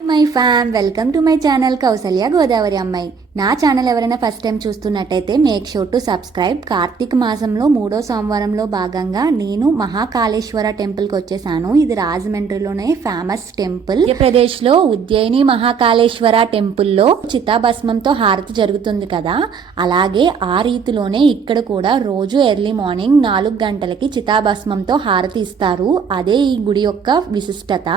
My fam welcome to my channel Kousalya Godavari అమ్మాయి. నా channel ఎవరైనా ఫస్ట్ టైం చూస్తున్నట్టయితే మేక్ షూర్ టు సబ్స్క్రైబ్ కార్తీక మాసంలో మూడో సోమవారంలో భాగంగా నేను మహాకాళేశ్వర టెంపుల్కి వచ్చేసాను. ఇది రాజమండ్రిలోనే ఫేమస్ టెంపుల్ ప్రదేశ్లో ఉజ్జయిని మహాకాళేశ్వర టెంపుల్లో చితాభస్మంతో హారతి జరుగుతుంది కదా. అలాగే ఆ రీతిలోనే ఇక్కడ కూడా రోజు ఎర్లీ మార్నింగ్ నాలుగు గంటలకి చితాభస్మంతో హారతి ఇస్తారు. అదే ఈ గుడి యొక్క విశిష్టత.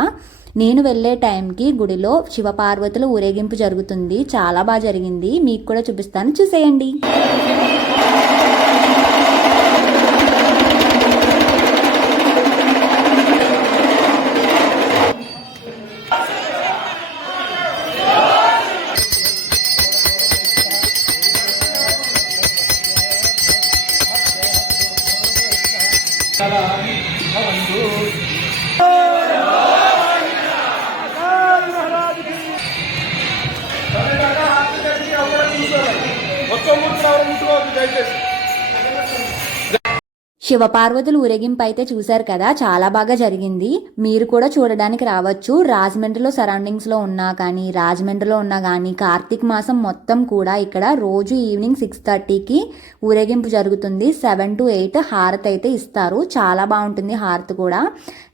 నేను వెళ్ళే టైంకి గుడిలో శివపార్వతుల ఊరేగింపు జరుగుతుంది. చాలా బాగా జరిగింది. మీకు కూడా చూపిస్తాను. చూసేయండి. మొత్తం ముట్టుకోవాలి శివపార్వతుల ఊరేగింపు అయితే చూశారు కదా చాలా బాగా జరిగింది. మీరు కూడా చూడడానికి రావచ్చు. రాజమండ్రిలో సరౌండింగ్స్లో ఉన్నా కానీ రాజమండ్రిలో ఉన్నా కానీ కార్తీక మాసం మొత్తం కూడా ఇక్కడ రోజు ఈవినింగ్ సిక్స్ థర్టీకి ఊరేగింపు జరుగుతుంది. సెవెన్ టు ఎయిట్ హారతి అయితే ఇస్తారు. చాలా బాగుంటుంది హారతి కూడా.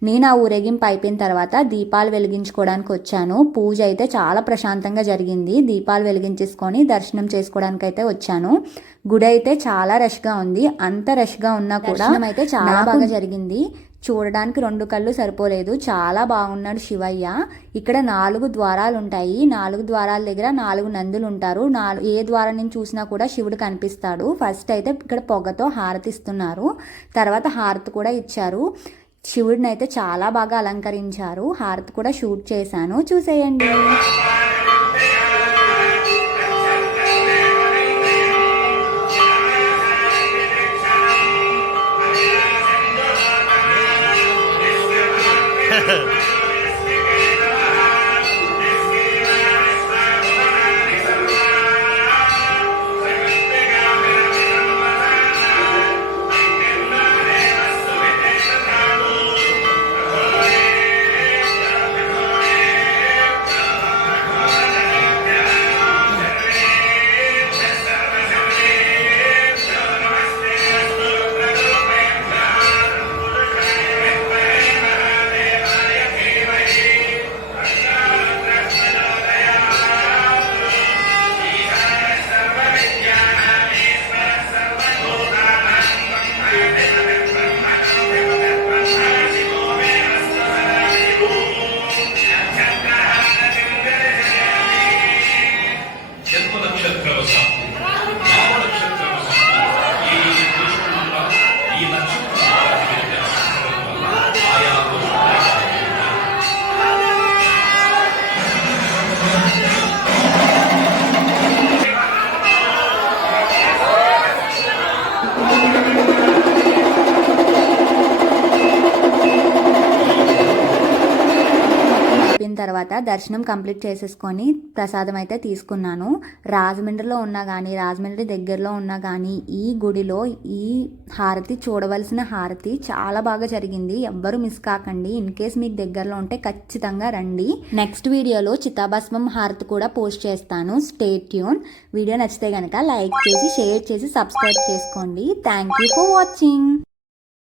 నేను ఆ ఊరేగింపు అయిపోయిన తర్వాత దీపాలు వెలిగించుకోవడానికి వచ్చాను. పూజ అయితే చాలా ప్రశాంతంగా జరిగింది. దీపాలు వెలిగించేసుకొని దర్శనం చేసుకోవడానికి అయితే వచ్చాను. గుడి అయితే చాలా రష్గా ఉంది. అంత రష్గా ఉన్నా కూడా అయితే చాలా బాగా జరిగింది. చూడడానికి రెండు కళ్ళు సరిపోలేదు. చాలా బాగున్నాడు శివయ్య. ఇక్కడ నాలుగు ద్వారాలు ఉంటాయి. నాలుగు ద్వారాల దగ్గర నాలుగు నందులు ఉంటారు. నాలుగు ఏ ద్వారం నుంచి చూసినా కూడా శివుడు కనిపిస్తాడు. ఫస్ట్ అయితే ఇక్కడ పొగతో హారతి ఇస్తున్నారు. తర్వాత హారతి కూడా ఇచ్చారు. శివుడిని అయితే చాలా బాగా అలంకరించారు. హారతి కూడా షూట్ చేశాను. చూసేయండి. Yeah. తర్వాత దర్శనం కంప్లీట్ చేసేసుకొని ప్రసాదం అయితే తీసుకున్నాను. రాజమండ్రిలో ఉన్నా కానీ రాజమండ్రి దగ్గరలో ఉన్నా కానీ ఈ గుడిలో ఈ హారతి చూడవలసిన హారతి చాలా బాగా జరిగింది. ఎవ్వరు మిస్ కాకండి. ఇన్ కేస్ మీకు దగ్గరలో ఉంటే ఖచ్చితంగా రండి. నెక్స్ట్ వీడియోలో చితాభస్మం హారతి కూడా పోస్ట్ చేస్తాను. స్టే ట్యూన్ వీడియో నచ్చితే కనుక లైక్ చేసి షేర్ చేసి సబ్స్క్రైబ్ చేసుకోండి. Thank you for watching